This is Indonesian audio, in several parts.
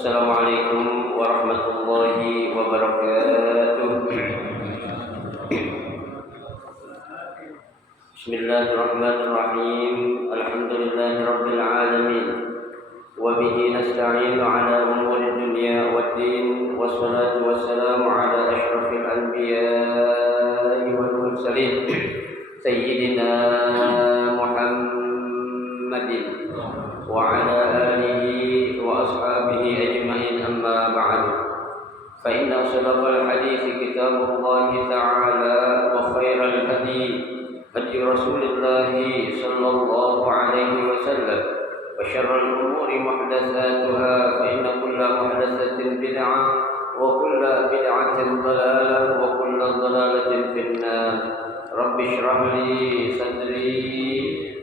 Assalamualaikum warahmatullahi wabarakatuh. Bismillahirrahmanirrahim. Alhamdulillahirabbil alamin. Wa bihi nasta'inu ala umuri dunya waddin. Wassalatu wassalamu ala asyrafil anbiya'i wal mursalin. Sayyidina Muhammadin wa ala alihi wa ashabihi ajma'in, amma ba'du. Fa inna asdaqal hadithi kitabullahi ta'ala wa khairal hadi hadi Rasulillah sallallahu alaihi wasallam wa syarrul umuri muhdatsatuha fa inna kulla muhdatsatin bid'ah wa kulla bid'atin dhalalah wa kulla dhalalatin finnar. Rabbi shrah li sadri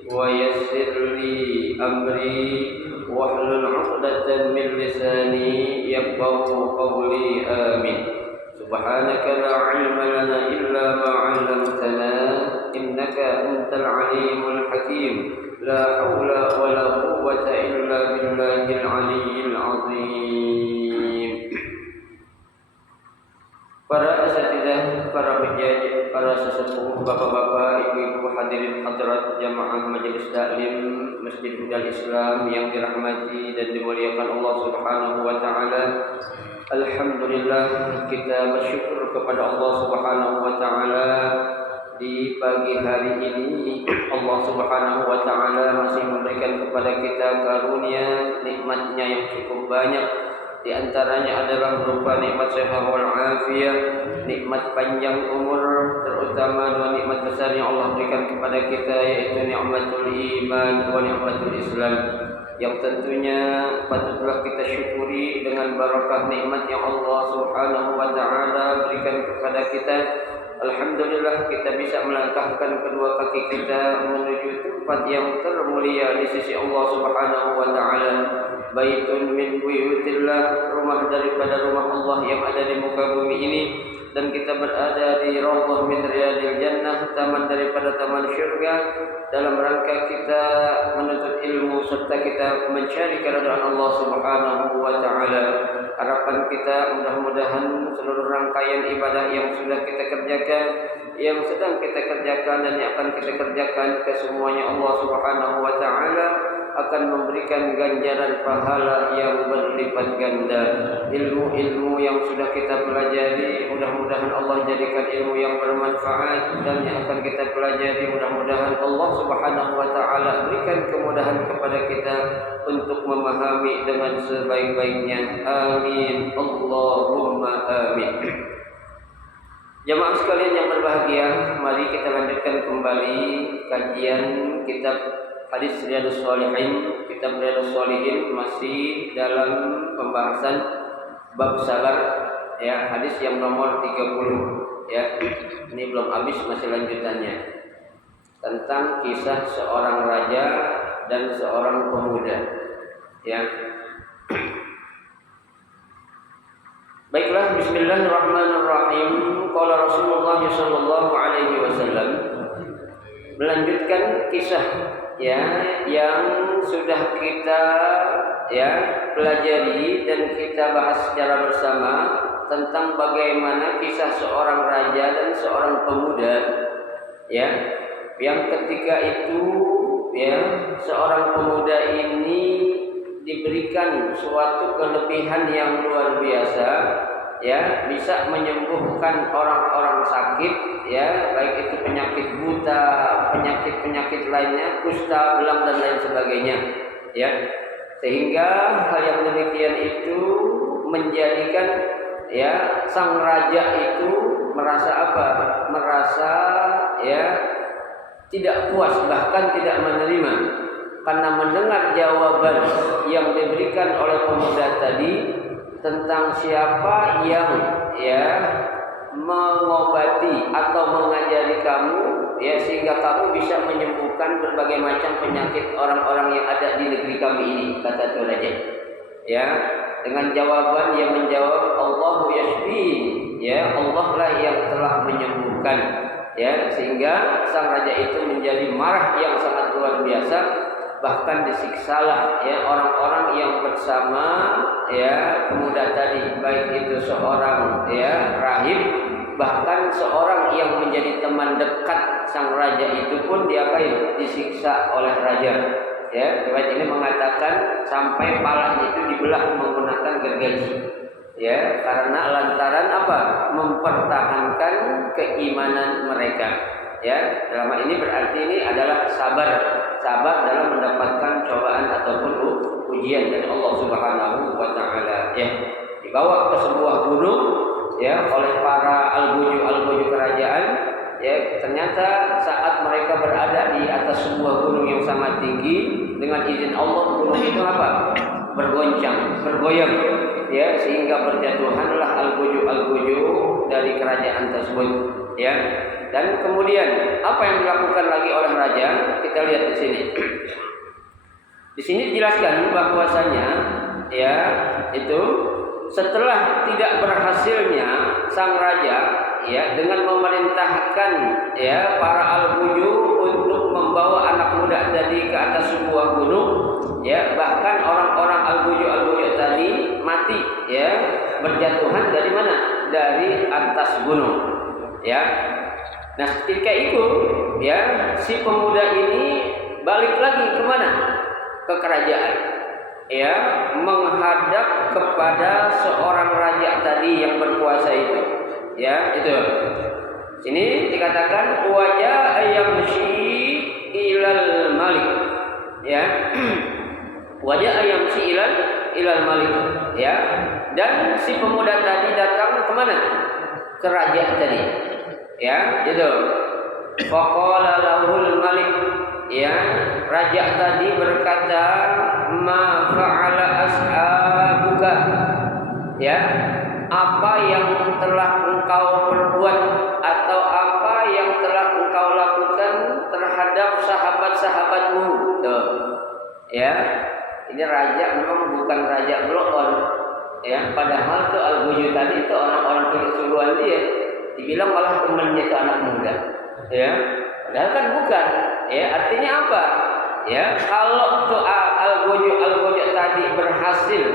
wa yassir li amri wahlul 'uqdatam min lisani yafqahu qawli. Amin. Subhanaka la 'ilma lana illa ma 'allamtana innaka antal 'alimul hakim. La haula wa la quwwata illa billahil 'aliyyil 'azim. Para asatidzah, para penjaji, para sesepuh, bapak-bapak, ibu-ibu, hadirin hadirat jamaah majelis taklim Masjid Hudal Islam yang dirahmati dan dimuliakan Allah Subhanahu wa taala. Alhamdulillah, kita bersyukur kepada Allah Subhanahu wa taala di pagi hari ini. Allah Subhanahu wa taala masih memberikan kepada kita karunia nikmatnya yang cukup banyak. Di antaranya adalah berupa nikmat sehat wal afiyah, nikmat panjang umur, terutama dua nikmat besar yang Allah berikan kepada kita, yaitu nikmatul iman wa nikmatul Islam, yang tentunya patutlah kita syukuri dengan barakah nikmat yang Allah Subhanahu wa taala berikan kepada kita. Alhamdulillah, kita bisa melangkahkan kedua kaki kita menuju tempat yang termulia di sisi Allah Subhanahu wa taala. Baitun min buyutillah, rumah daripada rumah Allah yang ada di muka bumi ini, dan kita berada di raudhah min riyadil jannah, taman daripada taman syurga, dalam rangka kita menuntut ilmu serta kita mencari keridhaan Allah Subhanahu wa taala. Harapan kita mudah-mudahan seluruh rangkaian ibadah yang sudah kita kerjakan, yang sedang kita kerjakan dan yang akan kita kerjakan, kesemuanya Allah Subhanahu wa taala akan memberikan ganjaran pahala yang berlipat ganda. Ilmu-ilmu yang sudah kita pelajari, mudah-mudahan Allah jadikan ilmu yang bermanfaat, dan yang akan kita pelajari mudah-mudahan Allah Subhanahu wa taala berikan kemudahan kepada kita untuk memahami dengan sebaik-baiknya. Amin. Allahumma amin. Jamaah sekalian yang berbahagia, mari kita lanjutkan kembali kajian kitab Hadis Riyadhus Shalihin, kitab Riyadhus Shalihin, masih dalam pembahasan bab sabar, ya, hadis yang nomor 30, ya. Ini belum habis, masih lanjutannya tentang kisah seorang raja dan seorang pemuda, ya. Baiklah, bismillahirrahmanirrahim. Qala Rasulullah sallallahu alaihi wasallam, melanjutkan kisah, ya, yang sudah kita, ya, pelajari dan kita bahas secara bersama tentang bagaimana kisah seorang raja dan seorang pemuda, ya, yang ketika itu, ya, seorang pemuda ini diberikan suatu kelebihan yang luar biasa, ya, bisa menyembuhkan orang-orang sakit, ya, baik itu penyakit buta, penyakit-penyakit lainnya, kusta, belang dan lain sebagainya, ya. Sehingga hal yang demikian itu menjadikan, ya, sang raja itu merasa apa? Merasa, ya, tidak puas, bahkan tidak menerima, karena mendengar jawaban yang diberikan oleh pemuda tadi tentang siapa yang, ya, mengobati atau mengajari kamu, ya, sehingga kamu bisa menyembuhkan berbagai macam penyakit orang-orang yang ada di negeri kami ini, kata tu raja, ya, dengan jawaban yang menjawab Allahu yashfi, ya, Allah lah yang telah menyembuhkan, ya, sehingga sang raja itu menjadi marah yang sangat luar biasa bahkan disiksalah ya orang-orang yang bersama ya pemuda tadi, baik itu seorang ya rahib, bahkan seorang yang menjadi teman dekat sang raja itu pun diapain? Disiksa oleh raja. Ya, riwayat ini mengatakan sampai palanya itu dibelah menggunakan gergaji. Ya, karena lantaran apa? Mempertahankan keimanan mereka. Ya, dalam hal ini berarti ini adalah sabar dalam mendapatkan cobaan ataupun ujian dari Allah Subhanahu wa taala. Ya, dibawa ke sebuah gunung ya oleh para algojo kerajaan. Ya, ternyata saat mereka berada di atas sebuah gunung yang sangat tinggi, dengan izin Allah gunung itu apa? Bergoncang, bergoyang, ya, sehingga berjatuhanlah algojo dari kerajaan tersebut. Ya, dan kemudian apa yang dilakukan lagi oleh raja? Kita lihat di sini. Di sini dijelaskan bahwasanya ya itu setelah tidak berhasilnya sang raja ya dengan memerintahkan ya para algojo untuk membawa anak muda tadi ke atas sebuah gunung, ya bahkan orang-orang algojo tadi mati ya berjatuhan dari mana? Dari atas gunung. Ya, nah ketika itu ya si pemuda ini balik lagi kemana? Ke kerajaan, ya menghadap kepada seorang raja tadi yang berkuasa itu, ya itu. Sini dikatakan wajah yamshi ilal malik, ya wajah yamshi ilal malik, ya dan si pemuda tadi datang kemana? Ke raja tadi. Ya, itu. Faqala lahul malik, ya, raja tadi berkata, "Ma fa'ala ashabuka?" Ya, apa yang telah engkau perbuat atau apa yang telah engkau lakukan terhadap sahabat-sahabatmu? Tuh. Ya. Ini raja memang bukan raja Blokon. Ya, padahal tuh algojo tadi itu orang-orang suluan dia. Dibilang malah temannya itu anak muda, ya. Padahal kan bukan, ya. Artinya apa? Ya, kalau tuh algojo tadi berhasil,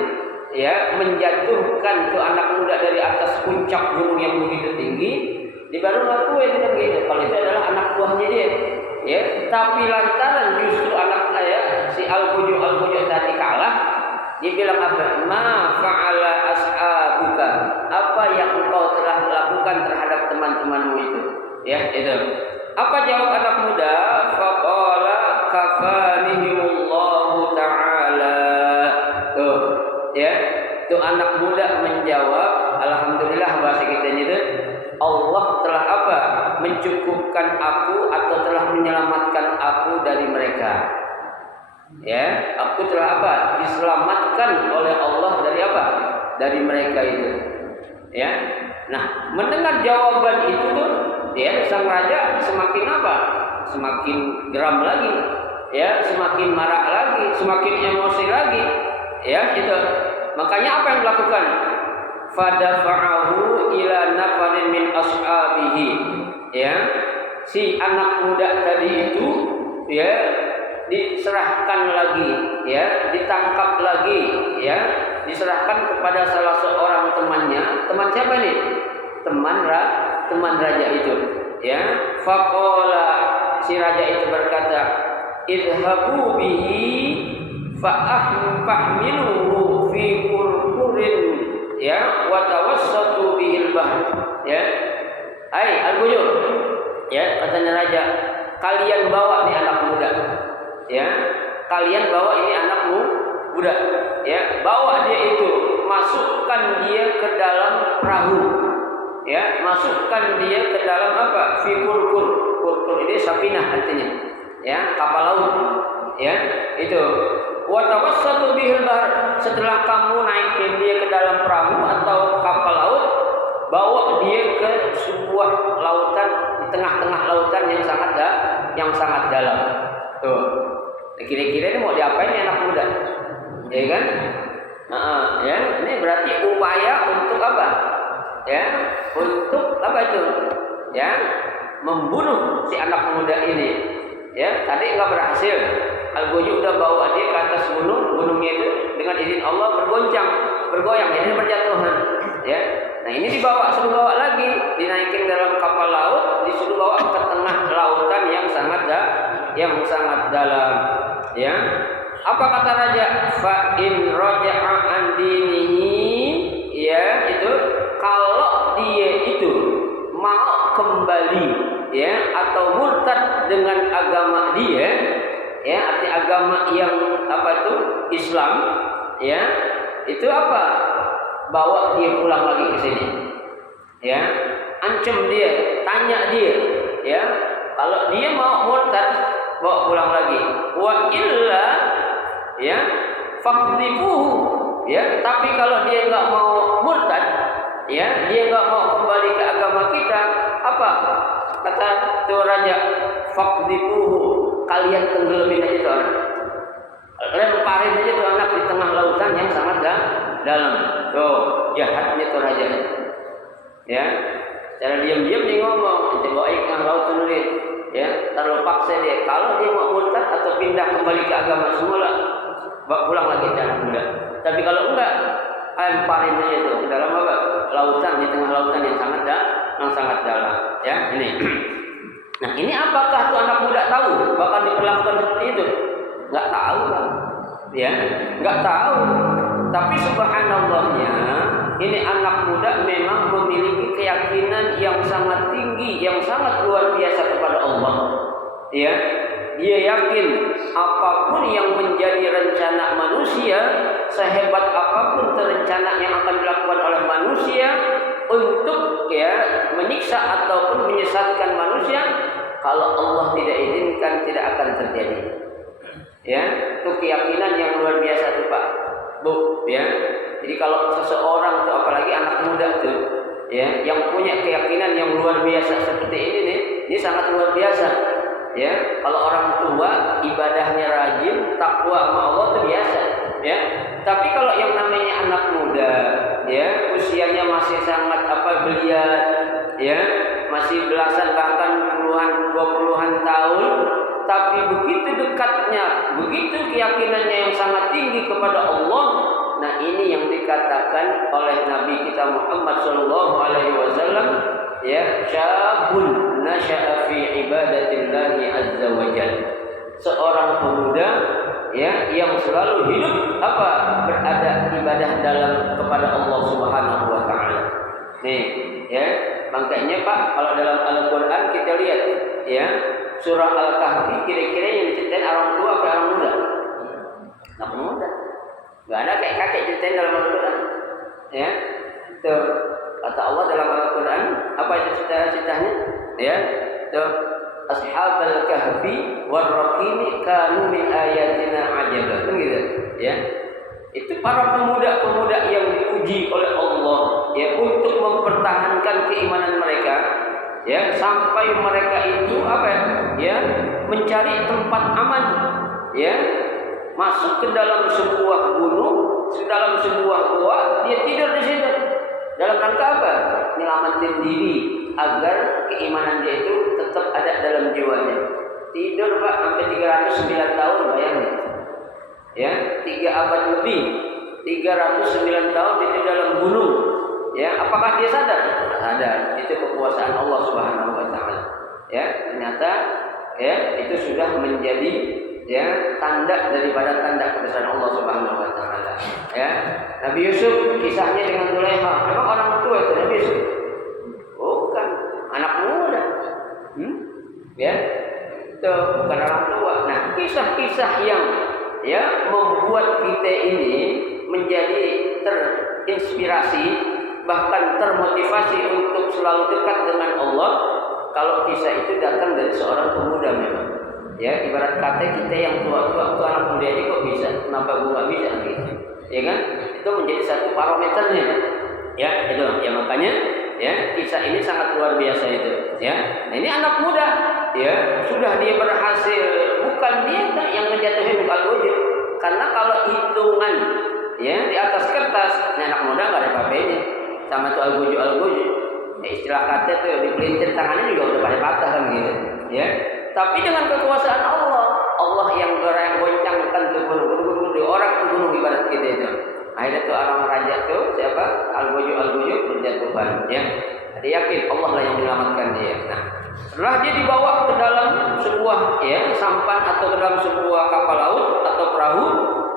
ya, menjatuhkan tuh anak muda dari atas puncak gunung yang begitu tinggi, dia baru ngakuin kan gitu. Kalau itu adalah anak buahnya dia, ya. Tapi lantaran justru anak si algojo tadi kalah. Dia bilang apa? Ma fa'ala ashabuka? Apa yang engkau telah lakukan terhadap teman-temanmu itu? Ya, itu. Apa jawab anak muda? Faqala kafanihimullahu ta'ala. Tuh, ya. Tuh anak muda menjawab, alhamdulillah bahasa kita itu, Allah telah apa? Mencukupkan aku atau telah menyelamatkan aku dari mereka. Ya, aku telah apa? Diselamatkan oleh Allah dari apa? Dari mereka itu. Ya. Nah, mendengar jawaban itu tuh, ya, sang raja semakin apa? Semakin geram lagi. Ya, semakin marah lagi, semakin emosi lagi. Ya, itu. Makanya apa yang dilakukan? Fadafa'ahu ila nafarin min ashabihi. Ya. Si anak muda tadi itu, ya, diserahkan lagi, ya, ditangkap lagi, ya, diserahkan kepada salah seorang temannya. Teman siapa nih? Teman raja itu, ya. Faqala, si raja itu berkata, idhabu bihi fahmiluhu fi kurkurin, ya, wa tawassatu bihil bahr, ya. Hai algojo, ya, katanya raja, kalian bawa nih anak muda. Ya, kalian bawa ini anakmu muda, ya, bawa dia itu, masukkan dia ke dalam perahu, ya, masukkan dia ke dalam apa? Fi kurkur ini safinah artinya, ya, kapal laut, ya, itu. Wa tawassatu bihil bahr, setelah kamu naikin dia ke dalam perahu atau kapal laut, bawa dia ke sebuah lautan, di tengah-tengah lautan yang sangat dalam. Tuh. Kira-kira ini mau diapain nih anak muda? Ya kan? Ya, ini berarti upaya untuk apa? Ya, untuk apa itu? Ya, membunuh si anak muda ini. Ya, tadi enggak berhasil. Al-Goju udah bawa dia ke atas gunung, gunungnya itu dengan izin Allah bergoyang, ini berjatuhan. Ya, nah ini suruh bawa lagi, dinaikin dalam kapal laut, disuruh bawa ke tengah lautan yang sangat dalam. Ya, apa kata raja? Fa in raja'a an dinihi, ya itu kalau dia itu mau kembali, ya atau murtad dengan agama dia, ya arti agama yang apa itu Islam, ya itu apa? Bawa dia pulang lagi ke sini, ya ancam dia, tanya dia, ya kalau dia mau murtad bawa pulang lagi, wa illa ya faqdifuhu, ya tapi kalau dia nggak mau murtad, ya dia nggak mau kembali ke agama kita, apa kata tuh raja? Faqdifuhu, kalian tenggelamin aja tuh anak, lemparin aja tuh anak di tengah lautan yang sangat dalam. Tuh jahatnya tuh raja, ya secara diam-diam dia ngomong, coba ikan laut turunin, ya terlalu paksa dia. Kalau dia mau murtad atau pindah kembali ke agama semula, bawa pulang lagi anak muda. Tapi kalau enggak, lemparin aja tuh ke dalam apa? Lautan, di tengah lautan yang sangat dalam. Ya ini. Nah ini apakah tuh anak muda tahu bakal diperlakukan seperti itu? Enggak tahu kan? Ya, enggak tahu. Tapi subhanallahnya, ini anak muda memang memiliki keyakinan yang sangat tinggi, yang sangat luar biasa kepada Allah. Ya, dia yakin apapun yang menjadi rencana manusia, sehebat apapun rencana yang akan dilakukan oleh manusia untuk menyiksa ataupun menyesatkan manusia, kalau Allah tidak izinkan tidak akan terjadi. Ya, itu keyakinan yang luar biasa tuh Pak, Bu. Ya, jadi kalau seseorang tuh apalagi anak muda tuh, ya, yang punya keyakinan yang luar biasa seperti ini nih, ini sangat luar biasa. Ya, kalau orang tua ibadahnya rajin, takwa sama Allah itu biasa. Ya, tapi kalau yang namanya anak muda, ya, usianya masih sangat belia, ya, masih belasan bahkan puluhan, 20-an tahun, tapi begitu dekatnya, begitu keyakinannya yang sangat tinggi kepada Allah. Nah ini yang dikatakan oleh Nabi kita Muhammad SAW, ya syabun nasya'a fi ibadatillahi azza wa jalla, seorang pemuda ya yang selalu hidup berada ibadah dalam kepada Allah Subhanahu wa taala. Nih ya, makanya Pak kalau dalam Al-Qur'an kita lihat ya surah Al-Kahfi kira-kira yang diceritain orang tua atau orang muda? Anak muda. Enggak ada kayak kakek ceritain dalam Al-Qur'an. Ya. Tuh kata Allah dalam Al-Qur'an, apa itu cita-citanya? Ya. Tuh Ashabul Kahfi war-Raqim kanu min ayatina ajaba. Kan gitu. Ya. Itu para pemuda-pemuda yang diuji oleh Allah ya untuk mempertahankan keimanan mereka. Ya, sampai mereka itu mencari tempat aman, ya, masuk ke dalam sebuah gunung, ke dalam sebuah gua, dia tidur di situ. Dalam rangka apa? Nyelamatin diri agar keimanan dia itu tetap ada dalam jiwanya. Tidur Pak sampai 309 tahun, bayangin. Ya, 3 abad lebih, 309 tahun di dalam gunung. Ya, apakah dia sadar? Sadar. Itu kekuasaan Allah Subhanahu wa taala. Ya, ternyata ya itu sudah menjadi ya tanda daripada tanda kebesaran Allah Subhanahu wa taala. Ya. Nabi Yusuf kisahnya dengan Zulaikha. Memang orang tua itu Nabi Yusuf? Bukan, anak muda. Ya. Itu bukan orang tua. Nah, kisah-kisah yang ya membuat kita ini menjadi terinspirasi, bahkan termotivasi untuk selalu dekat dengan Allah. Kalau kisah itu datang dari seorang pemuda memang. Ya, ibarat kata kita yang tua-tua itu anak muda ini kok bisa, kenapa gue nggak bisa gitu? Ya kan? Itu menjadi satu parameternya. Ya, itu. Ya makanya ya kisah ini sangat luar biasa itu. Ya, nah, ini anak muda. Ya, sudah dia berhasil. Bukan dia yang menjatuhkan Al-Goju. Karena kalau hitungan ya di atas kertas, ini anak muda nggak ada apa-apanya. Sama tuh Al-Goju ya, istilah kata tuh dipelintir tangannya juga udah pada patah kan gitu ya. Tapi dengan kekuasaan Allah Allah yang goncangkan tuh gunung, orang tuh gunung ibarat kita itu. Akhirnya tuh orang raja tuh siapa? Al-Ghujuk berjatuhan, ya. Dia yakin Allah lah yang menyelamatkan dia. Nah, setelah dia dibawa ke dalam sebuah sampan atau ke dalam sebuah kapal laut atau perahu,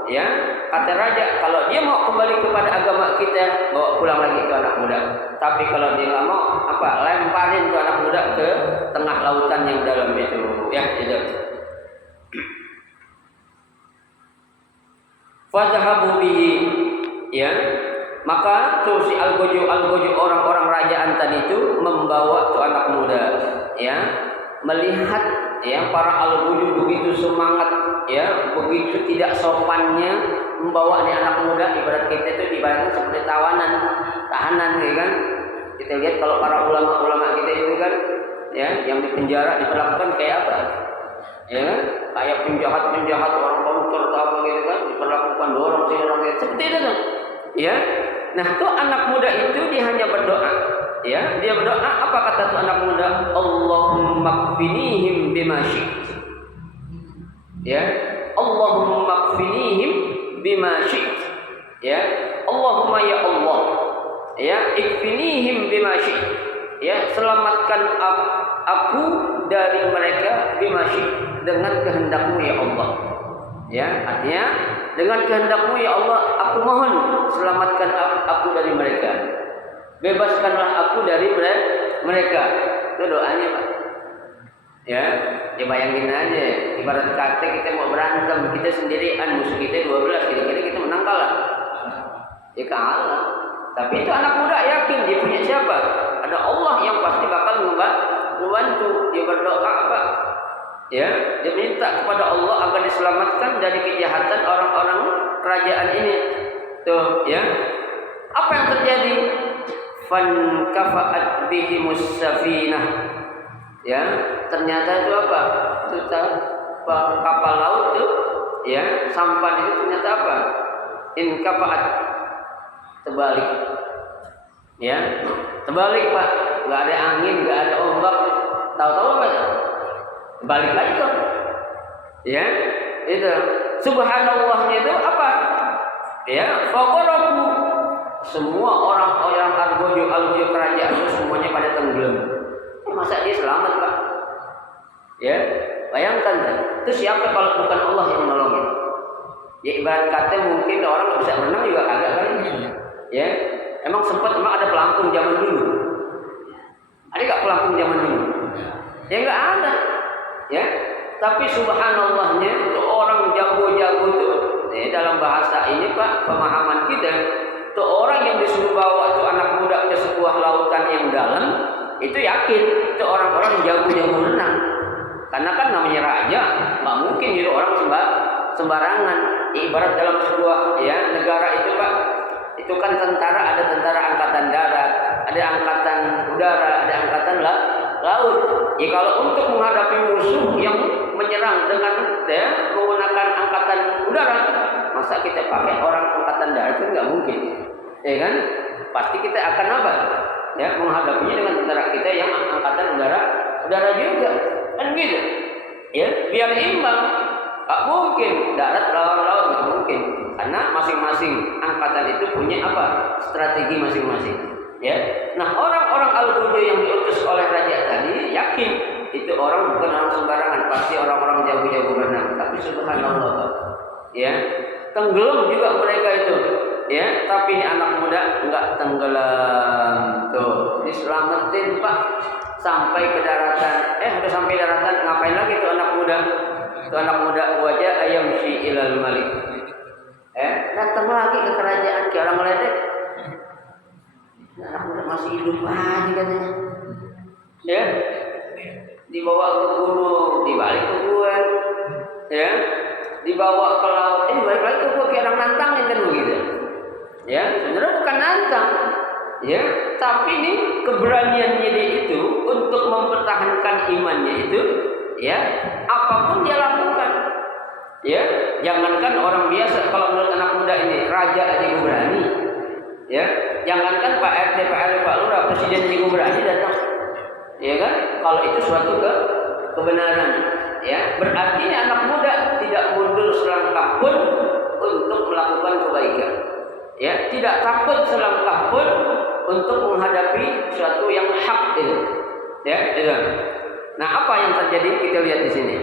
ya, kata raja kalau dia mau kembali kepada agama kita, bawa pulang lagi itu anak muda. Tapi kalau dia nggak mau, lemparin tuh anak muda ke tengah lautan yang dalam itu, ya, itu. Fadhahabu bihi, ya. Maka tuh si Al-Ghujuk orang-orang rajaan tadi itu membawa tuh anak muda, ya, melihat para Al-Ghujuk begitu semangat, begitu tidak sopannya membawa nih anak muda. Ibarat kita itu ibaratnya seperti tahanan, ya kan? Kita lihat kalau para ulama kita itu kan, yang di penjara diperlakukan kayak apa? Ya, kayak penjahat orang koruptor atau apa gitu kan, diperlakukan dorong seperti itu kan. Ya, nah tuh anak muda itu dia hanya berdoa, ya, dia berdoa apa kata tuh anak muda? Allahumma kfinihim bima syi'ta, ya, Allahumma kfinihim bima syi'ta, ya, Allahumma ya Allah, ya, ikfinihim bima syi'ta, ya, selamatkan aku dari mereka bima syi'ta, dengan kehendakmu ya Allah. Ya, artinya dengan kehendak-Mu ya Allah, aku mohon selamatkan aku dari mereka. Bebaskanlah aku dari mereka. Itu doanya, Pak. Ya bayangin aja, ibarat kata kita mau berantem, kita sendirian, musuh kita 12, kira-kira kita menang kalah? Ya kalah. Tapi itu anak muda yakin dia punya siapa? Ada Allah yang pasti bakal membantu. Dia berdoa, Pak. Ya, dia minta kepada Allah agar diselamatkan dari kejahatan orang-orang kerajaan ini. Tuh, ya. Apa yang terjadi? Fan kafa'at bihimus safinah. Ya, ternyata itu apa? Itu kapal laut tuh, ya, sampan itu ternyata apa? In kafa'at, terbalik. Ya, terbalik, Pak. Enggak ada angin, enggak ada ombak. Tahu-tahu apa ya? Balik lagi tuh, ya, itu subhanallahnya itu apa? Ya, faqarabu, semua orang-orang Al-Ghujuk kerajaan itu semuanya pada tenggelam. Masa dia selamat, Pak? Ya, bayangkan kan? Itu siapa kalau bukan Allah yang menolongin? Ya ibarat kata mungkin orang nggak bisa berenang juga agak kali. Ya, emang ada pelampung zaman dulu. Ada nggak pelampung zaman dulu? Ya nggak ada. Ya, tapi subhanallahnya itu orang jago-jago itu, dalam bahasa ini Pak, pemahaman kita, itu orang yang disuruh bawa itu anak muda ke sebuah lautan yang dalam, itu yakin itu orang-orang jago-jago renang. Karena kan namanya raja, nggak mungkin jadi orang sembarangan. Ibarat dalam sebuah negara itu Pak, itu kan tentara, ada tentara angkatan darat, ada angkatan udara, ada angkatan laut. Ya kalau untuk menghadapi musuh yang menyerang dengan menggunakan angkatan udara, masa kita pakai orang angkatan darat itu nggak mungkin, ya kan? Pasti kita akan apa? Ya, menghadapinya dengan tentara kita yang angkatan udara juga, kan gitu? Ya, biar imbang. Nggak mungkin darat lawan laut, nggak mungkin, karena masing-masing angkatan itu punya apa? Strategi masing-masing. Ya, nah orang-orang Al-Ghujuk yang diutus oleh raja tadi yakin itu orang bukan orang sembarangan, pasti orang-orang jago-jago renang. Tapi subhanallah, ya, tenggelam juga mereka itu, ya. Tapi ini anak muda enggak tenggelam, tuh, diselamatin Pak sampai ke daratan. Udah sampai daratan, ngapain lagi tuh anak muda? Tuh anak muda wajah ayam si ilal malik. Datang lagi ke kerajaan ke orang meledek. Anak muda masih hidup aja katanya. Ya, dibawa ke gunung, dibalik ke gua, ya, dibawa ke laut, balik lagi ke gua kayak orang nantangin kan begitu. Ya, sebenarnya bukan nantang, ya, tapi ini keberaniannya dia itu untuk mempertahankan imannya itu, ya, apapun dia lakukan. Ya, jangankan orang biasa, kalau menurut anak muda ini raja aja berani. Ya, jangankan Pak RT, Pak RW, Pak Lurah, presiden juga berani datang. Ya kan? Kalau itu suatu kebenaran. Ya, berarti anak muda tidak mundur selangkah pun untuk melakukan kebaikan. Ya, tidak takut selangkah pun untuk menghadapi sesuatu yang hak itu. Ya, itu. Nah, apa yang terjadi? Kita lihat di sini.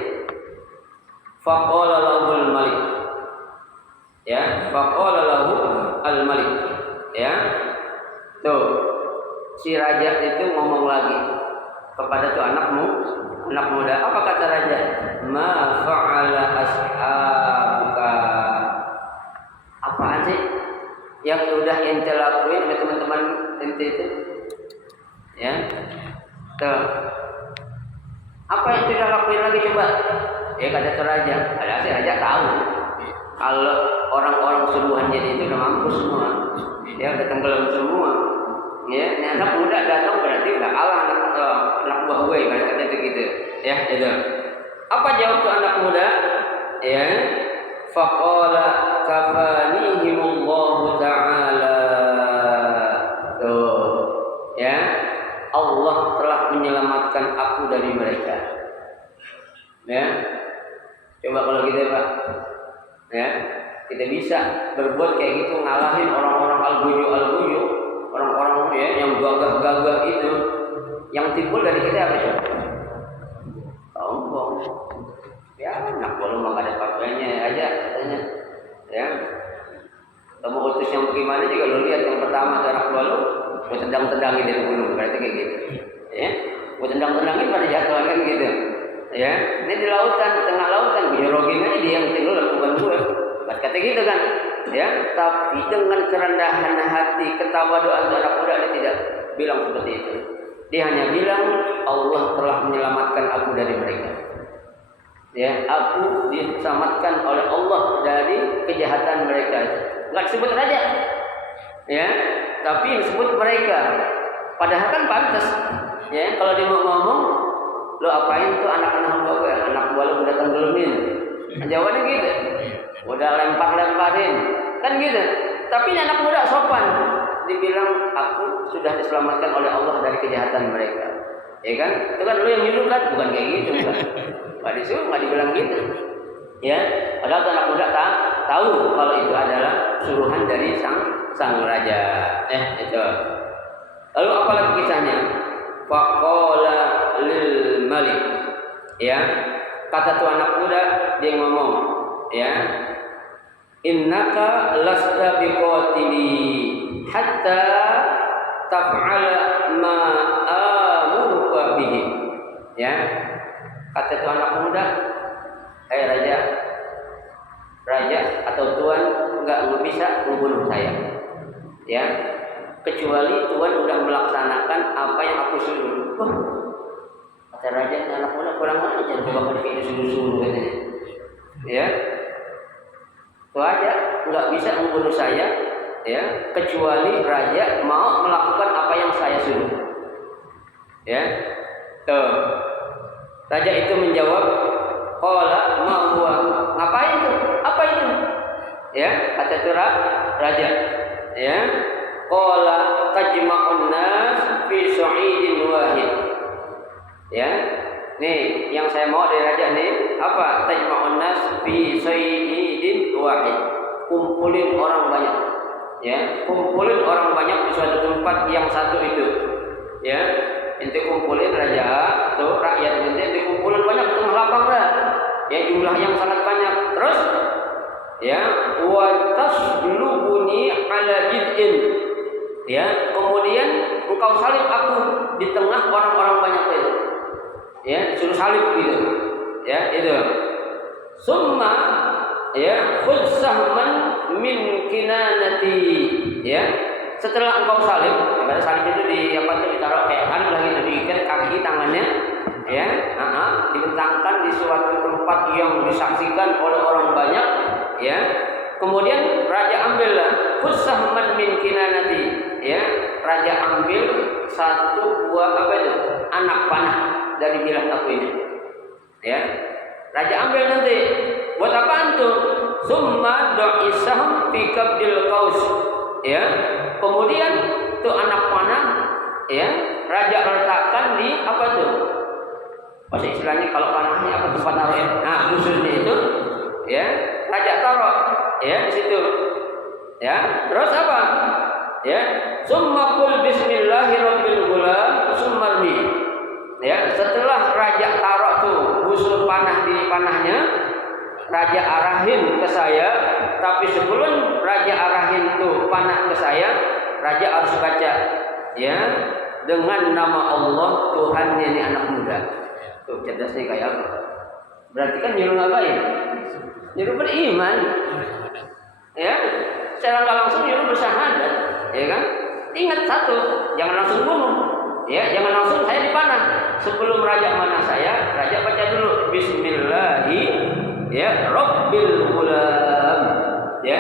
Faqala lahul malik. Ya, faqala lahu al-malik. Ya. Tuh. Si raja itu ngomong lagi kepada tuh anak muda. Apa kata raja? Ma fa'ala ashabuka. Apaan sih yang udah ente lakuin sama teman-teman ente itu? Ya. Tuh. Apa yang tidak lakuin lagi coba? Ya kata tuh raja. Padahal si raja tahu kalau orang-orang suruhannya itu udah mampus semua. Ya udah tenggelam semua. Ya, ini anak muda datang berarti udah kalah anak buah gue kata gitu. Ya, itu. Apa jawab tuh anak muda? Ya, faqala kafanihimullahu ta'ala. Tuh. Ya, Allah telah menyelamatkan aku dari mereka. Ya. Coba kalau gitu, Pak. Ya, kita bisa berbuat kayak gitu ngalahin orang-orang al-guyu. Orang-orang ya yang gagah-gagah itu yang timbul dari kita apa coba? Sombong. Ya, anak bolong mah ada pakainya aja katanya. Ya. Kamu utus yang bagaimana juga lu lihat yang pertama anak bolong, gua tendang-tendangin dari gunung berarti kayak gitu. Ya. Gua tendang-tendangin pada jatuh kan gitu. Ya. Ini di lautan, di tengah lautan, biologin aja dia yang tinggal bukan gua. Kata gitu kan. Ya, tapi dengan kerendahan hati, ketawaduan anak muda dia tidak bilang seperti itu. Dia hanya bilang Allah telah menyelamatkan aku dari mereka. Ya, aku diselamatkan oleh Allah dari kejahatan mereka. Enggak disebut raja. Ya, tapi disebut mereka. Padahal kan pantas. Ya, kalau dia mau ngomong, lo apain tuh anak-anak buah lo udah tenggelamin. Jawabannya gitu. Udah lempar-lemparin kan gitu. Tapi anak muda sopan, dibilang aku sudah diselamatkan oleh Allah dari kejahatan mereka. Ya kan? Itu kan lu yang nyuruh kan, bukan kayak gitu kan. Enggak disuruh, enggak dibilang gitu. Ya, padahal anak muda tahu kalau itu adalah suruhan dari sang raja. Itu. Lalu apa lagi kisahnya? Faqala lil malik. Ya. Kata tuh anak muda dia ngomong, ya. Innaka lasta biqatili hatta taf'ala ma amuruka bihi. Ya. Kata tuan anak muda, raja atau tuan enggak bisa membunuh saya. Ya. Kecuali tuan sudah melaksanakan apa yang aku suruh. Kata raja, anak muda kurang ajar bakal kayak disuruh-suruh katanya. Ya. Raja nggak bisa membunuh saya, ya, kecuali raja mau melakukan apa yang saya suruh. Ya, tuh. Raja itu menjawab, qala ma huwa. Ngapain tuh? Apa itu? Ya, kata tuh raja. Ya, qala tajma'un nas fi su'idin wahid. Ya. Nih, yang saya mau dari raja nih, apa? Tajma'un nas fi sayyidin wahid. Kumpulin orang banyak. Ya, kumpulin orang banyak di suatu tempat yang satu itu. Ya, ente kumpulin raja, tuh rakyat ente kumpulin banyak di tengah lapang dah. Ya, jumlah yang sangat banyak. Terus ya, wa taslubuni ala jid'in. Ya, kemudian engkau salib aku di tengah orang-orang banyak itu. Ya, suruh salib gitu. Ya, itu. Summa ya khudh sahman min kinanati. Ya, setelah engkau salib, ibarat salib itu ditaruh kayak kan lah gitu, diikat kaki tangannya, ya, dibentangkan di suatu tempat yang disaksikan oleh orang banyak, ya. Kemudian raja ambillah khudh sahman min kinanati. Ya, raja ambil satu buah apa itu? Anak panah dari bilah aku ini. Ya. Raja ambil nanti. Buat apaan tuh? Summa do'isahum fi kabdil qaus. Ya. Kemudian tuh anak panah, ya, raja letakkan di apa tuh? Bahasa istilahnya kalau panahnya apa tempat naruhnya? Nah, busurnya itu ya, raja taruh ya di situ. Ya, terus apa? Ya, summa qul bismillahirabbil ghulam summarmi. Ya, setelah raja taruh tuh busur panah di panahnya, raja arahin ke saya, tapi sebelum raja arahin tuh panah ke saya, raja harus baca ya dengan nama Allah Tuhannya ini anak muda. Tuh cerdasnya kayak apa? Berarti kan nyuruh ngapain? Nyuruh beriman. Ya, secara nggak langsung nyuruh bersyahadat, ya kan? Ingat satu, jangan langsung bunuh. Ya, jangan langsung saya dipanah. Sebelum raja mana saya, raja baca dulu Bismillahi ya Rabbil Ghulam. Ya,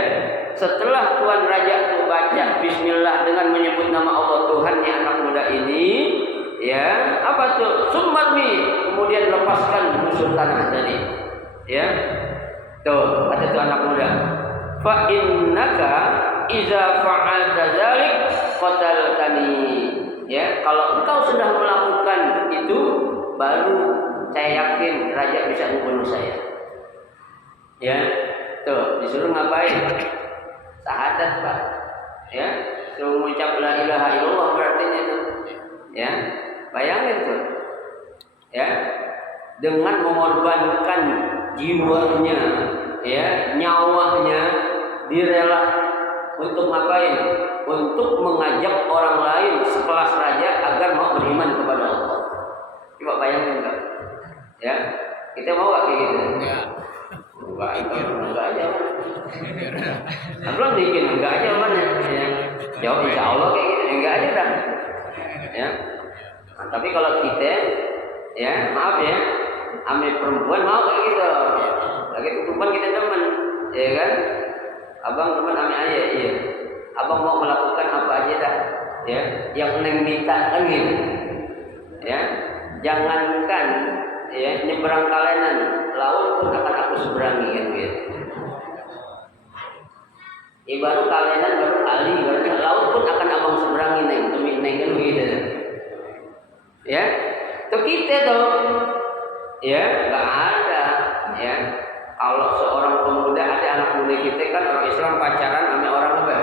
setelah tuan raja itu baca Bismillah dengan menyebut nama Allah Tuhannya anak muda ini, ya apa tuh? Summarmi, kemudian lepaskan busur tanah tadi. Ya, tuh kata tuh anak muda. Fa innaka iza fa'alta dzalik qataltani. Ya, kalau engkau sudah melakukan itu, baru saya yakin raja bisa membunuh saya. Ya, tuh disuruh ngapain? Syahadat, Pak. Ya, suruh mengucap la ilaha illallah berarti itu. Ya, bayangin tuh. Ya, dengan mengorbankan jiwanya, ya, nyawanya, direla untuk ngapain? Untuk mengajak orang lain sekelas raja agar mau beriman kepada Allah. Coba bayangin enggak? Ya, kita mau enggak kayak gitu? Enggak aja. Belum bikin enggak aja mana? Ya, jawab insya Allah kayak gitu, enggak aja dah. Ya. Nah, tapi kalau kita, ya maaf ya, ambil perempuan mau kayak gitu. Lagi perempuan kita demen, ya kan? Abang teman ame ayah, iya. Abang mau melakukan apa aja dah, ya. Yang neng minta kan gitu, ya. Jangankan, ya nyeberang kalenan, laut pun akan aku seberangi kan gitu. Ibarat kalenan baru kali, baru laut pun akan abang seberangi neng, demi neng kan gitu. Ya, itu kita dong, ya nggak ada, ya. Kalau seorang pemuda, ada anak muda kita kan orang Islam pacaran sama orang apa?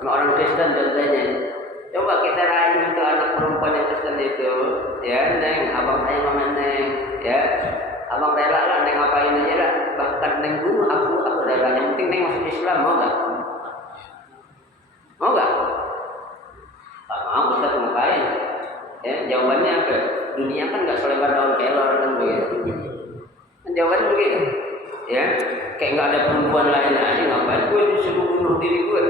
Sama orang Kristen contohnya. Coba kita rayu itu anak perempuan yang Kristen itu, ya neng, abang saya mama neng, ya abang rela lah neng ngapain aja lah, bahkan neng bunuh aku rela, yang penting neng masuk Islam, mau nggak? Mau nggak? Tak mau, Ustaz ngapain? Ya jawabannya apa? Dunia kan nggak selebar daun kelor kan begitu. Jawabannya begitu. Ya, kayak nggak ada perempuan lain aja, ngapain gue disuruh bunuh diri gue?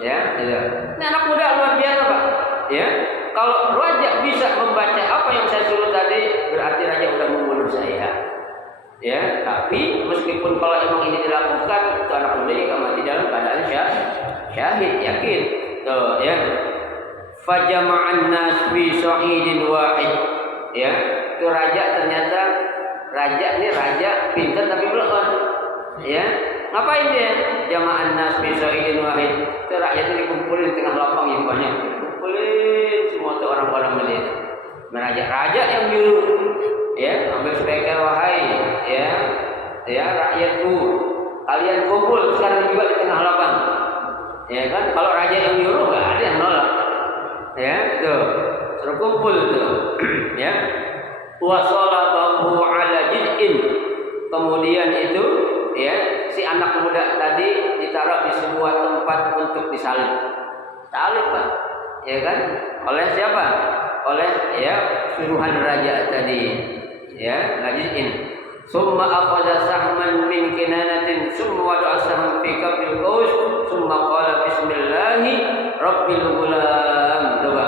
Ya, ya. Ini anak muda luar biasa, Pak. Ya, kalau raja bisa membaca apa yang saya suruh tadi, berarti raja udah membunuh saya. Ya, tapi meskipun kalau emang ini dilakukan, itu anak muda yang mati dalam keadaan syahid, yakin. Tuh, ya. Fajama'an nas fi sa'idin wahid. Ya, itu raja ternyata ini raja pintar tapi belum. Ya, ngapain dia? Jama'an nas fi sa'idin wahid. Itu rakyat itu dikumpulin di tengah lapang yang banyak. Dikumpulin semua tuh orang-orang Madinah. Raja yang nyuruh, ya, ambil sebaiknya wahai, ya rakyatku, kalian kumpul sekarang juga di tengah lapang. Ya kan, kalau raja yang nyuruh nggak ada yang nolak. Ya, tuh, suruh kumpul tuh, ya. Wa salabahu ala jid'in. Kemudian itu, ya, si anak muda tadi ditaruh di sebuah tempat untuk disalib. Salib, Pak. Ya kan? Oleh siapa? Oleh ya suruhan raja tadi. Ya, jid'in. Summa akhadha sahman min kinanatin summa wada'a sahman fi kafil qaus summa qala bismillahi rabbil ghulam. Coba.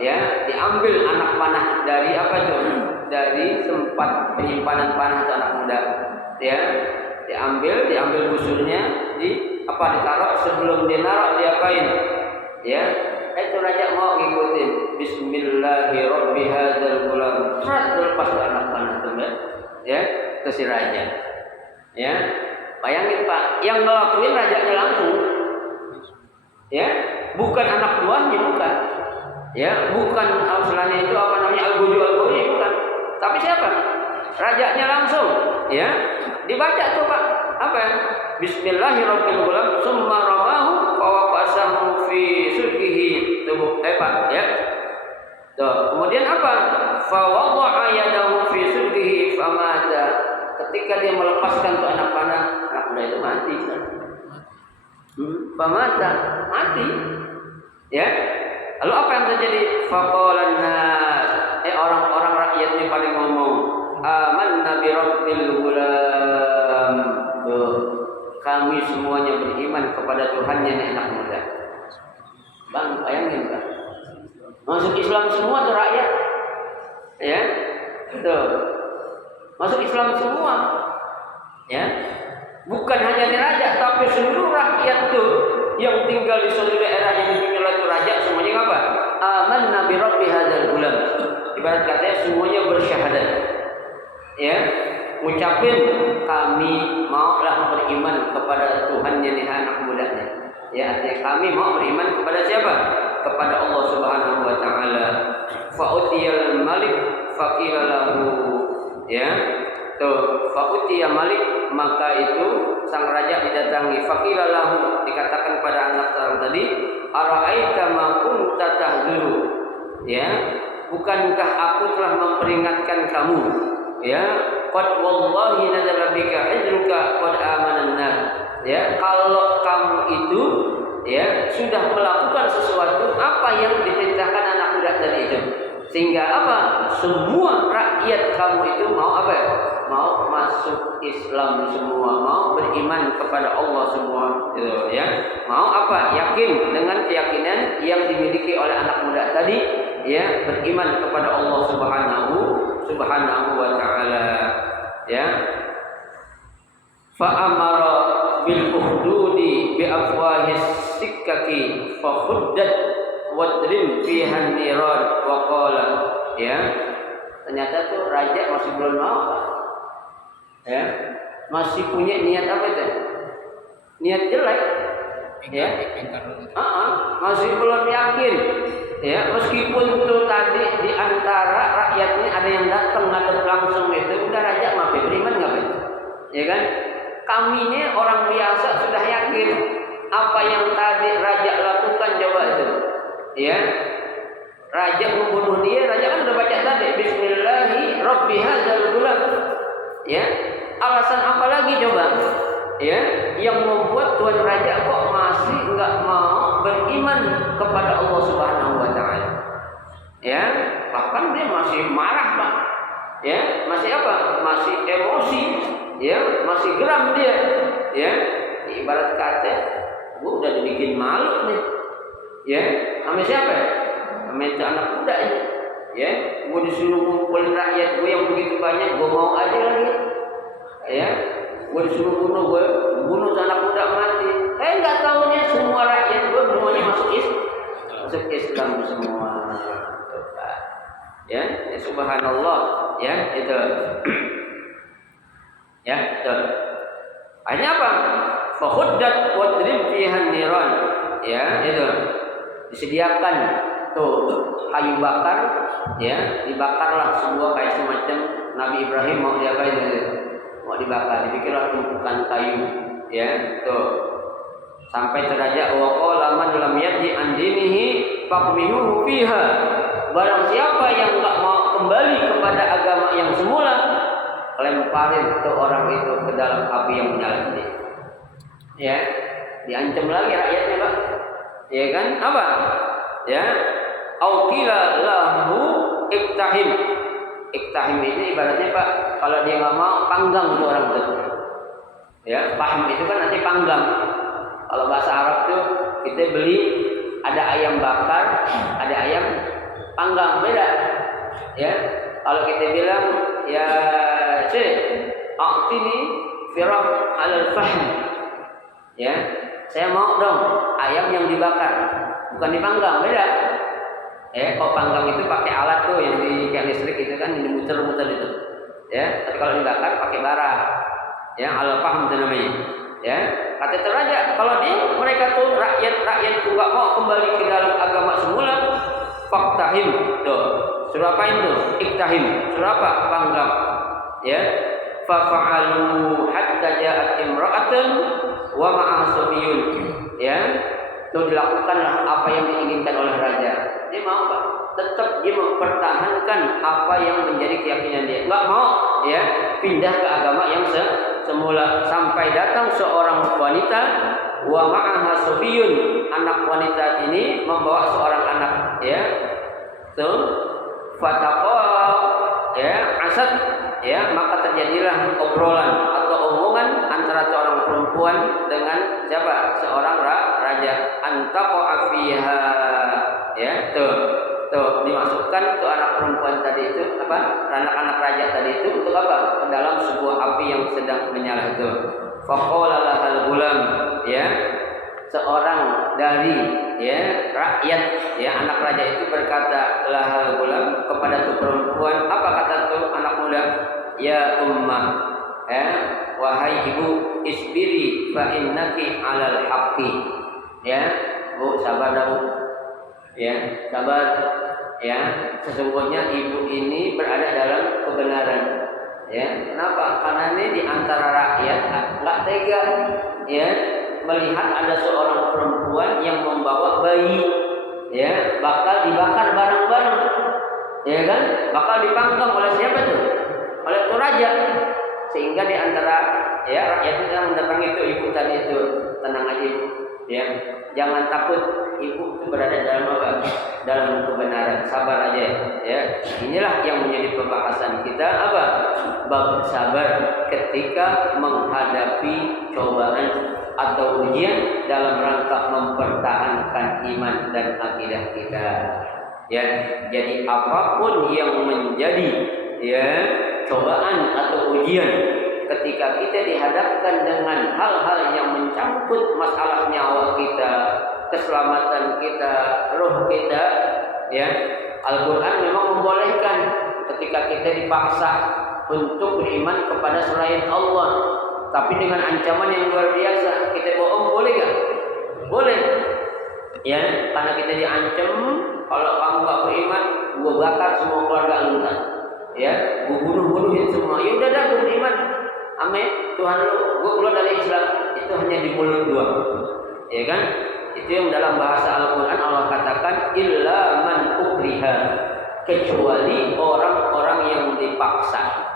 Ya, diambil anak panah dari apa itu? Dari tempat penyimpanan panah itu anak muda. Ya, diambil busurnya, ditaruh, sebelum dinaruh diapain? Ya, itu raja mau ngikutin bismillahirrahmanirrahim ghulam. Lepas anak panah itu, ya, ke si raja. Ya, bayangin Pak, yang ngelakuin rajanya langsung. Ya, bukan anak buahnya, bukan. Ya, bukan istilahnya itu apa namanya al-ghudu bukan. Tapi siapa? Rajanya langsung, ya. Dibaca tuh Pak, apa ya? Bismillahirrahmanirrahim. Summa ramahu wa waqasahu fi sulkihi. Tuh, Pak, ya. Tuh, kemudian apa? Fa wada'a yadahu fi sulkihi famata. Ketika dia melepaskan tuh anak panah, anak muda itu mati. Famata, mati. Ya. Lalu apa yang terjadi? Faqalan nas, orang-orang rakyatnya paling ngomong, amanna bi rabbil gulam. Kami semuanya beriman kepada Tuhannya nih anak muda. Bang, bayangin Bang. Masuk Islam semua tuh rakyat. Ya. Tuh. Masuk Islam semua. Ya. Bukan hanya di raja, tapi seluruh rakyat tuh yang tinggal di seluruh daerah yang dipimpin oleh raja semuanya apa? Amanna bi rabbi hadzal gulam. Ibarat katanya semuanya bersyahadat. Ya, ngucapin kami maulah beriman kepada Tuhannya nih anak mudanya. Ya, artinya kami mau beriman kepada siapa? Kepada Allah Subhanahu wa taala. Fa utiyal malik faqila lahu. Ya. Tuh, fa utiya malik, maka itu sang raja didatangi. Faqila lahu, dikatakan pada anak orang tadi, ara'aita ma kunta tahzuru. Ya, bukankah aku telah memperingatkan kamu? Ya, qad wallahi nazala bika ajruka qad amanan nas. Ya, kalau kamu itu ya sudah melakukan sesuatu apa yang diperintahkan anak muda tadi itu, sehingga apa? Semua rakyat kamu itu mau apa? Mau masuk Islam semua, mau beriman kepada Allah semua, gitu, ya. Mau apa? Yakin dengan keyakinan yang dimiliki oleh anak muda tadi, ya, beriman kepada Allah Subhanahu wa taala, ya. Fa amara bil ukhdudi bi afwahis sikkaki fa khuddat wadrim fiha niran wa qala, ya. Ternyata tuh raja masih belum mau, ya, masih punya niat apa itu? Niat jelek, ya. Masih belum yakin, ya. Meskipun tuh tadi di antara rakyatnya ada yang datang ngadep langsung itu, udah raja maaf beriman nggak betul, ya kan? Kami ini orang biasa sudah yakin apa yang tadi raja lakukan coba itu, ya. Raja membunuh dia, raja kan udah baca tadi Bismillahi Rabbi hadzal gulam. Ya, alasan apa lagi coba? Ya, yang membuat tuan raja kok masih enggak mau beriman kepada Allah Subhanahu wa taala. Ya, bahkan dia masih marah, Pak. Ya, masih apa? Masih emosi, ya, masih geram dia. Ya, ibarat kata, gua udah dibikin malu nih. Ya, sama siapa ya? Minta anak muda ini, ya, gue disuruh ngumpulin rakyat gue yang begitu banyak, gue mau aja lagi, ya, gue disuruh bunuh anak muda mati, nggak taunya semua rakyat gue semuanya masuk Islam semua, ya, subhanallah, ya, itu, ya, itu, akhirnya apa? Fakhuddat wadrim fiha niran, ya, itu, disediakan tuh kayu bakar, ya, dibakarlah semua kayak semacam Nabi Ibrahim mau diapain gitu, mau dibakar, dibikinlah tumpukan kayu, ya, tuh sampai teraja wa qala man lam yati an dinihi faqmihu fiha. Barang siapa yang enggak mau kembali kepada agama yang semula, lemparin tuh orang itu ke dalam api yang menyala ini. Ya, diancam lagi rakyatnya, Pak. Ya kan? Apa? Ya, aukila lahu iktahim. Iktahim ini ibaratnya Pak, kalau dia nggak mau panggang tuh orang itu. Ya, paham itu kan nanti panggang. Kalau bahasa Arab tuh kita beli ada ayam bakar, ada ayam panggang, beda. Ya, kalau kita bilang ya a'tini firaq alal fahm. Ya, saya mau dong ayam yang dibakar. Bukan dipanggang, beda. Kalau panggang itu pakai alat tuh yang di tiang listrik itu kan, yang dimuter-muter itu. Ya, tapi kalau dibakar pakai bara. Ya, al-fahm itu namanya. Ya, kata teraja, kalau mereka tuh rakyat tuh nggak mau kembali ke dalam agama semula, faktahim, tuh Suruh apa itu? Iktahim. Suruh apa? Panggang. Ya. Fafa'alu hatta ja'at imra'atun wa ma'aha sabiyyun. Ya. Itu dilakukanlah apa yang diinginkan oleh raja. Dia mau Pak. Tetap dia mempertahankan apa yang menjadi keyakinan dia. Enggak mau ya pindah ke agama yang semula, sampai datang seorang wanita wa ma'aha sabiyyun. Anak wanita ini membawa seorang anak ya. Tuh fataqa ya asad ya, maka terjadilah obrolan atau omongan antara seorang perempuan dengan siapa? Seorang raja. Antaqa fiha ya, tuh dimasukkan ke anak perempuan tadi itu apa? Anak-anak raja tadi itu untuk apa? Ke dalam sebuah api yang sedang menyala itu. Faqala lahal gulam ya, seorang dari ya rakyat ya anak raja itu berkata lahal gulam kepada tu perempuan, apa kata tu anak muda? Ya ummah ya, wahai ibu, isbiri fa innaki alal haqqi ya, Bu sabar dah Bu ya, sabar ya, sesungguhnya ibu ini berada dalam kebenaran ya. Kenapa? Karena ini di antara rakyat enggak tega ya melihat ada seorang perempuan yang membawa bayi ya, bakal dibakar bareng-bareng ya kan, bakal dipanggang oleh siapa tuh? Oleh tuh raja. Sehingga di antara ya rakyat itu yang mendatangi itu ibu tadi itu, tenang aja ya, jangan takut, ibu itu berada dalam apa? Dalam kebenaran, sabar aja ya. Inilah yang menjadi pembahasan kita apa? Bab sabar ketika menghadapi cobaan atau ujian dalam rangka mempertahankan iman dan akidah kita. Ya, jadi apapun yang menjadi ya cobaan atau ujian ketika kita dihadapkan dengan hal-hal yang mencangkut masalah nyawa kita, keselamatan kita, roh kita, ya, Al-Quran memang membolehkan ketika kita dipaksa untuk beriman kepada selain Allah, tapi dengan ancaman yang luar biasa. Kita bohong boleh gak? Boleh. Ya, karena kita diancam, kalau kamu gak beriman, gua bakar semua keluarga lu. Ya, gua bunuhin semua. Ya udah dah, gua beriman. Amin. Tuhan lu, gua keluar dari Islam. Itu hanya di mulut doang. Ya kan? Itu yang dalam bahasa Al-Quran Allah katakan illa man ukriha, kecuali orang-orang yang dipaksa.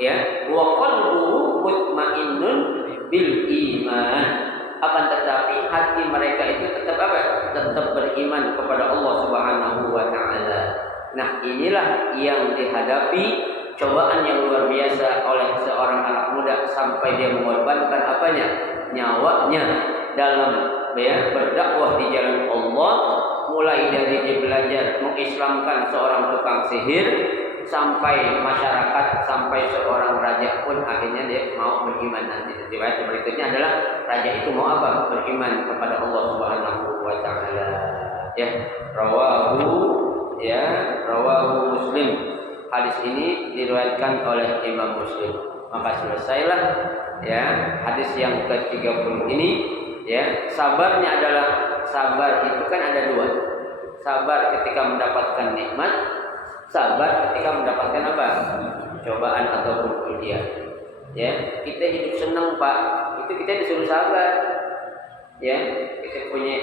Ya, wa qalbuhu mutmainnun bil iman, akan tetapi hati mereka itu tetap apa? Tetap beriman kepada Allah Subhanahu wa taala. Nah, inilah yang dihadapi cobaan yang luar biasa oleh seorang anak muda sampai dia mengorbankan apanya? Nyawanya dalam ya berdakwah di jalan Allah, mulai dari dia belajar mengislamkan seorang tukang sihir sampai masyarakat, sampai seorang raja pun akhirnya dia mau beriman. Nanti riwayat berikutnya adalah raja itu mau apa? Beriman kepada Allah Subhanahu wa taala. Ya, rawahu Muslim. Hadis ini diriwayatkan oleh Imam Muslim. Maka selesailah ya hadis yang ke-30 ini. Ya, sabarnya adalah sabar itu kan ada dua. Sabar ketika mendapatkan nikmat, sabar ketika mendapatkan apa? Cobaan ataupun ujian. Ya, kita hidup senang Pak, itu kita disuruh sabar. Ya, kita punya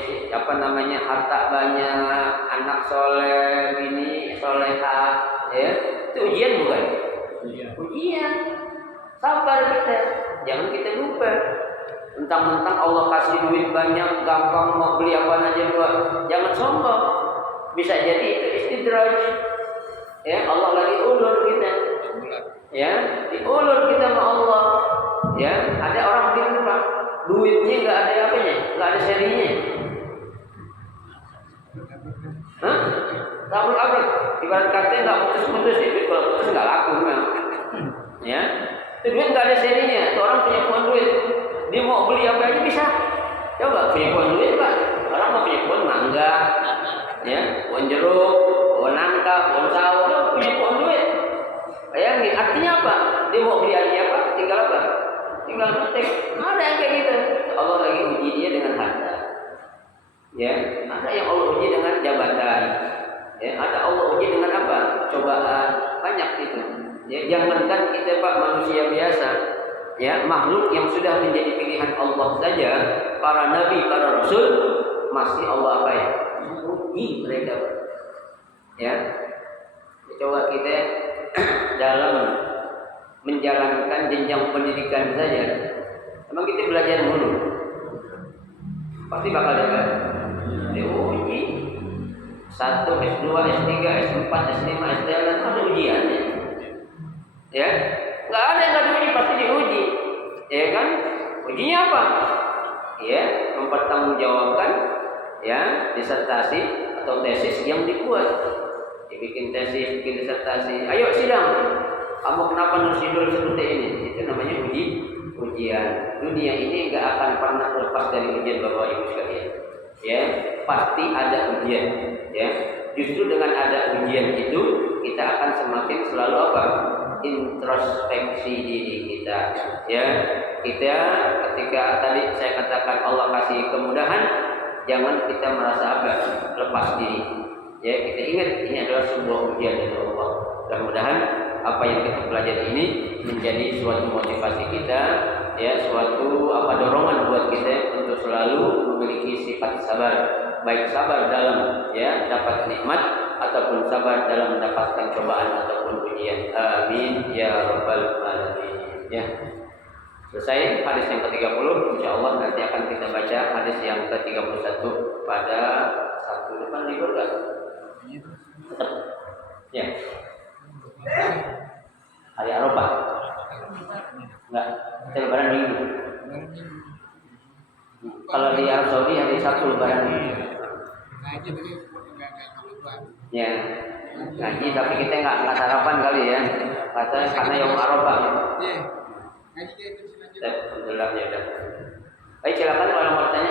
harta banyak, anak soleh, bini solehah, ya, itu ujian bukan? Ujian. Sabar kita, jangan kita lupa. Mentang-mentang Allah kasih duit banyak, gampang mau beli apa aja buat, jangan sombong. Bisa jadi itu istidraj. Ya, Allah lagi ulur kita. Ya, diulur kita sama Allah. Ya, ada orang bilang Pak, duitnya nggak ada apanya, nggak ada serinya. Hah? Tabur abrak. Ibarat kata nggak putus-putus, duit kalau putus nggak laku memang. Ya, itu duit nggak ada serinya. Itu orang punya uang duit, dia mau beli apa aja bisa. Coba punya uang duit Pak. Orang mau punya uang mangga, ya, uang jeruk, uang nangka, uang sawo, punya uang duit. Bayangin, artinya apa? Dia mau beli aja apa? Tinggal apa? Tinggal metik. Ada yang kayak gitu. Allah lagi uji dia dengan harta. Ya, ada yang Allah uji dengan jabatan. Ya, ada Allah uji dengan apa? Cobaan banyak itu. Ya, jangankan kita Pak manusia biasa, ya makhluk yang sudah menjadi pilihan Allah saja, para nabi, para rasul masih Allah apa ya? Uji mereka. Ya, coba kita dalam menjalankan jenjang pendidikan saja, memang kita belajar dulu, pasti bakal dapat diuji. 1, S2, S3, S4, S5, S6 ada ujiannya. Ya, nggak ada yang nggak diuji, pasti diuji. Ya kan? Ujinya apa? Ya, mempertanggungjawabkan ya disertasi atau tesis yang dibuat. Dibikin tesis, bikin disertasi. Ayo sidang. Kamu kenapa nulis judul seperti ini? Itu namanya ujian. Dunia ini nggak akan pernah lepas dari ujian Bapak Ibu sekalian. Ya, pasti ada ujian. Ya, justru dengan ada ujian itu kita akan semakin selalu apa? Introspeksi diri kita. Ya, kita ketika tadi saya katakan Allah kasih kemudahan, jangan kita merasa apa? Lepas diri. Ya, kita ingat ini adalah sebuah ujian dari Allah. Mudah-mudahan apa yang kita pelajari ini menjadi suatu motivasi kita, ya, suatu apa dorongan buat kita untuk selalu memiliki sifat sabar, baik sabar dalam ya dapat nikmat ataupun sabar dalam mendapatkan cobaan ataupun ujian. Amin ya rabbal alamin. Ya. Selesai hadis yang ke-30, insyaallah nanti akan kita baca hadis yang ke-31 pada Sabtu depan libur enggak? Ya. Hari Arafah. Enggak, kita lebaran minggu. Kalau di Arab Saudi hari Sabtu lebaran. Ya, ngaji tapi kita nggak sarapan kali ya. Karena yang Arafah. Alhamdulillah ya udah. Baik, silakan kalau mau tanya.